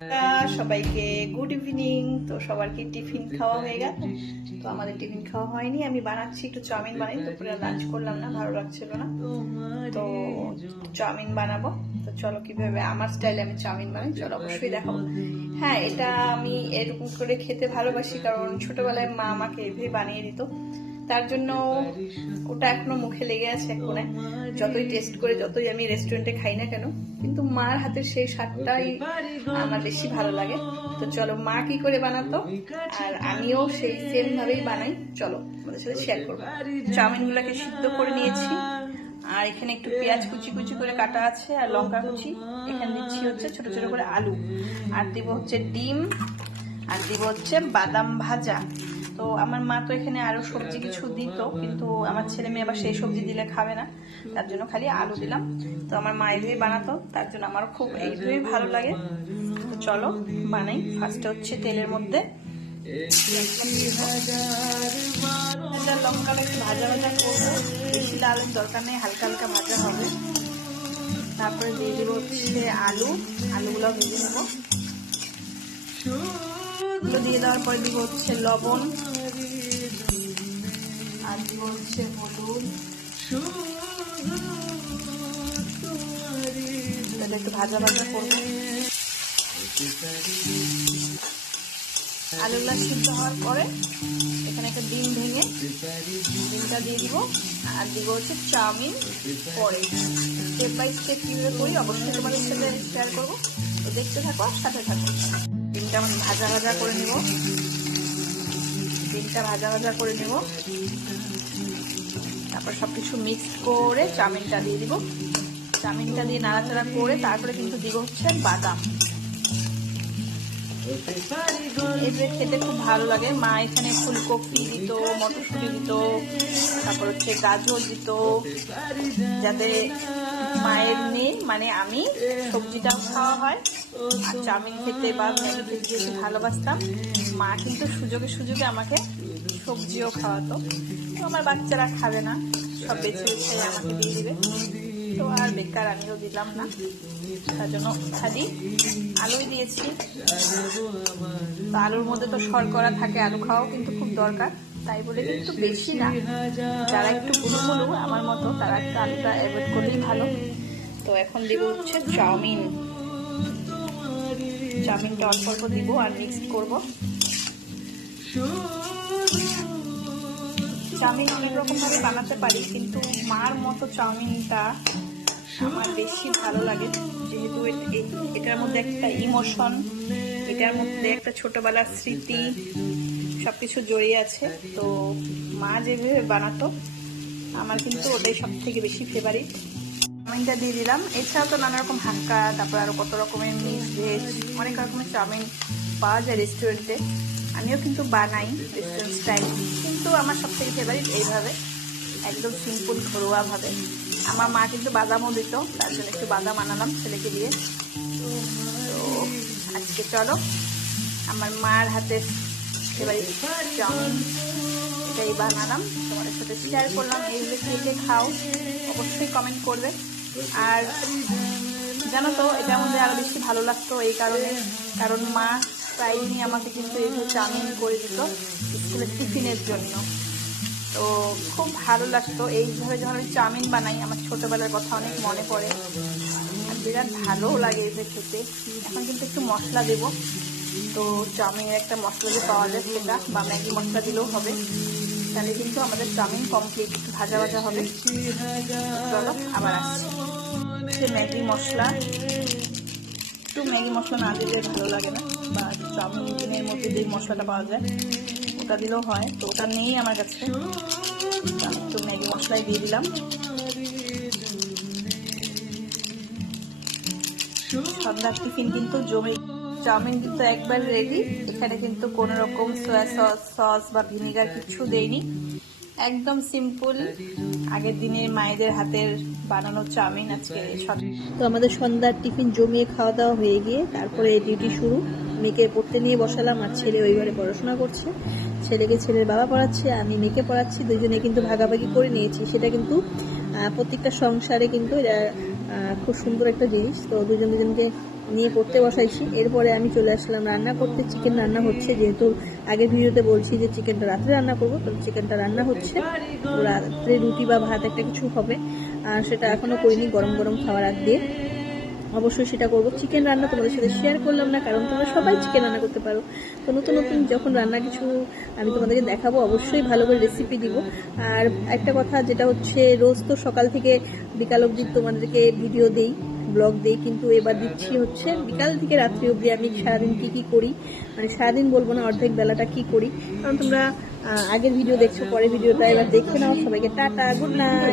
সবাইকে good evening. তো সবার কি টিফিন খাওয়া হয়ে গেল? তো আমাদের টিফিন খাওয়া হয়নি, আমি বানাচ্ছি, একটু চাউমিন বানাই। দুপুরে লাঞ্চ করলাম না, ভালো লাগছিল না, তো চাউমিন বানাবো। তো চলো কিভাবে আমার স্টাইলে আমি চাউমিন বানাই চলো অবশ্যই দেখাবো। হ্যাঁ, এটা আমি এরকম করে খেতে ভালোবাসি, কারণ ছোটবেলায় মা আমাকে এভাবে বানিয়ে দিত, তার জন্য ওটা এখনো মুখে লেগে আছে এক কোণে। যতই টেস্ট করে, যতই আমি রেস্টুরেন্টে খাই না কেন, কিন্তু মার হাতের সেই স্বাদটাই আমার বেশি ভালো লাগে। তো চলো মা কি করে বানাতো আর আমিও সেই সেম ভাবেই বানাই, চলো আমাদের সাথে শেয়ার করবো। চাউমিন গুলাকে সিদ্ধ করে নিয়েছি, আর এখানে একটু পেঁয়াজ কুচি কুচি করে কাটা আছে, আর লঙ্কা কুচি। এখানে দিচ্ছি হচ্ছে ছোট ছোট করে আলু, আর দিব হচ্ছে ডিম, আর দিব হচ্ছে বাদাম ভাজা। তো আমার মা তো এখানে আরো সবজি কিছু দিত, কিন্তু আমার ছেলে মেয়ে আবার সেই সবজি দিলে খাবে না, তার জন্য খালি আলু দিলাম। তো আমার মা এইভাবেই বানাতো, তার জন্য আমার খুব এইভাবেই ভালো লাগে। তো চলো বানাই। ফার্স্টে হচ্ছে তেলের মধ্যে লঙ্কাটা একটু ভাজা ভাজা করবো, বেশি লালের দরকার নেই, হালকা হালকা ভাজা হবে। তারপরে দিয়ে দেবো হচ্ছে আলুগুলো ভেজে নেবো। দিয়ে দেওয়ার পরে দিব হচ্ছে লবণ, আর দিব হচ্ছে হলুদ। একটু ভাজা ভাজা করবো। আলুগুলা সিদ্ধ হওয়ার পরে এখানে একটা ডিম ভেঙে ডিমটা দিয়ে দিব, আর দিব হচ্ছে চাউমিন। পরে স্টেপ বাই স্টেপ কিভাবে করি অবশ্যই তোমাদের সাথে শেয়ার করবো, তো দেখতে থাকো, সাথে থাকো। ডিমটা আমি ভাজা ভাজা করে নেব, ডিমটা ভাজা ভাজা করে নেব। তারপর সবকিছু মিক্স করে চাউমিনটা দিয়ে দিব, চাউমিনটা দিয়ে নাড়াচাড়া করে তারপরে কিন্তু দিব হচ্ছে বাদাম। এগুলো খেতে খুব ভালো লাগে। মা এখানে ফুলকপি দিত, মটরশুঁটি দিত, তারপর হচ্ছে গাজর দিত, যাতে মায়ের মেয়ে মানে আমি সবজিটাও খাওয়া হয়, আর চাউমিন খেতে বা ম্যাগি খেতে বেশি ভালোবাসতাম। মা কিন্তু সুযোগে সুযোগে আমাকে সবজিও খাওয়াতো। তো আমার বাচ্চারা খাবে না, সব বেছে বেছে আমাকে দিয়ে দিবে, তো আর বেকার আমিও দিলাম না, তার জন্য খালি আলুই দিয়েছি। তো আলুর মধ্যে তো শর্করা থাকে, আলু খাওয়াও কিন্তু খুব দরকার, তাই বলে কিন্তু বেশি না। যারা একটু গুলো আমার মতো, তারা একটু আলুটা অ্যাভয়েড করলেই ভালো। তো এখন দিব হচ্ছে চাউমিনটা অল্প অল্প দিব আর মিক্সড করব। চাউমিন অনেক রকম ভাবে বানাতে পারি, কিন্তু মার মতো চাউমিনটা আমার বেশি ভালো লাগে, যেহেতু এটার মধ্যে একটা ইমোশন, এটার মধ্যে একটা ছোটবেলার স্মৃতি সবকিছু জড়িয়ে আছে। তো মা যেভাবে বানাতো আমার কিন্তু ওটাই সব থেকে বেশি ফেভারিট। চাউমিনটা দিয়ে দিলাম। এছাড়াও তো নানা রকম হাক্কা, তারপর আরো কত রকমের মিক্স ভেজ, অনেক রকমের চাউমিন পাওয়া যায় রেস্টুরেন্টে, আমিও কিন্তু বানাই রেস্টুরেন্ট স্টাইল, কিন্তু আমার সব থেকে ফেভারিট এইভাবে একদম সিম্পল ঘরোয়া ভাবে। আমার মা কিন্তু বাদামও দিত, তার জন্য একটু বাদাম আনালাম ছেলেকে দিয়ে। তো আজকে চলো আমার মার হাতের ফেভারিট চাউমিন এটাই বানালাম, তোমাদের সাথে শেয়ার করলাম। এইগুলো খেতে খাও, অবশ্যই কমেন্ট করবে। আর জানো তো এটার মধ্যে আরো বেশি ভালো লাগতো এই কারণে, কারণ মা প্রায় দিনই আমাকে কিন্তু এইভাবে চাউমিন করে দিত স্কুলের টিফিনের জন্য। তো খুব ভালো লাগতো এইভাবে যখন আমি চাউমিন বানাই, আমার ছোটবেলার কথা অনেক মনে পড়ে, আর বিরাট ভালোও লাগে এইভাবে খেতে। এখন কিন্তু একটু মশলা দেব, তো চাউমিনের একটা মশলা যে পাওয়া যায় সেটা, বা ম্যাগি মশলা দিলেও হবে, তাহলে কিন্তু আমাদের চাউমিন কমপ্লিট। একটু ভাজা ভাজা হবে। চলো আবার আসছি। ম্যাগি মশলা, একটু ম্যাগি মশলা না দিলে ভালো লাগে না, বা চাউমিনের মধ্যে যে মশলাটা পাওয়া যায় ওটা দিলেও হয়, তো ওটা নেই আমার কাছে, একটু ম্যাগি মশলাই দিয়ে দিলাম। সন্ধ্যার টিফিন কিন্তু জমে, চাউমিন কিন্তু একবার রেডি। এখানে কিন্তু কোনো রকম সয়া সস বা ভিনেগার কিছু দেইনি, একদম সিম্পল আগের দিনের মায়েদের হাতের বানানো চাউমিন আজকে। তো আমাদের সন্ধ্যার টিফিন জমিয়ে খাওয়া দাওয়া হয়ে গিয়ে তারপরে ডিউটি শুরু। মেয়েকে পড়তে নিয়ে বসালাম, আর ছেলে ওইবারে পড়াশোনা করছে। ছেলেকে ছেলের বাবা পড়াচ্ছে, আমি মেয়েকে পড়াচ্ছি, দুজনে কিন্তু ভাগাভাগি করে নিয়েছি। সেটা কিন্তু প্রত্যেকটা সংসারে কিন্তু এটা খুব সুন্দর একটা জিনিস। তো দুজনকে নিয়ে পড়তে বসাইছি। এরপরে আমি চলে আসলাম রান্না করতে। চিকেন রান্না হচ্ছে, যেহেতু আগের ভিডিওতে বলছি যে চিকেনটা রাত্রে রান্না করবো, তো চিকেনটা রান্না হচ্ছে। রাত্রে রুটি বা ভাত একটা কিছু হবে, আর সেটা এখনও করিনি, গরম গরম খাওয়ার আগ দিয়ে অবশ্যই সেটা করবো। চিকেন রান্না তোমাদের সাথে শেয়ার করলাম না, কারণ তোমরা সবাই চিকেন রান্না করতে পারো। তো নতুন নতুন যখন রান্না কিছু আমি তোমাদেরকে দেখাবো, অবশ্যই ভালো করে রেসিপি দিব। আর একটা কথা যেটা হচ্ছে, রোজ তো সকাল থেকে বিকাল অবধি তোমাদেরকে ভিডিও দেই, ব্লগ দেই, কিন্তু এবার দিচ্ছি হচ্ছে বিকাল থেকে রাত্রি অবধি আমি সারাদিন কি করি, মানে সারাদিন বলবো না, অর্ধেক বেলাটা কি করি। কারণ তোমরা আগের ভিডিও দেখছো, পরের ভিডিওটা এবার দেখে নাও। সবাইকে টাটা, গুড নাইট।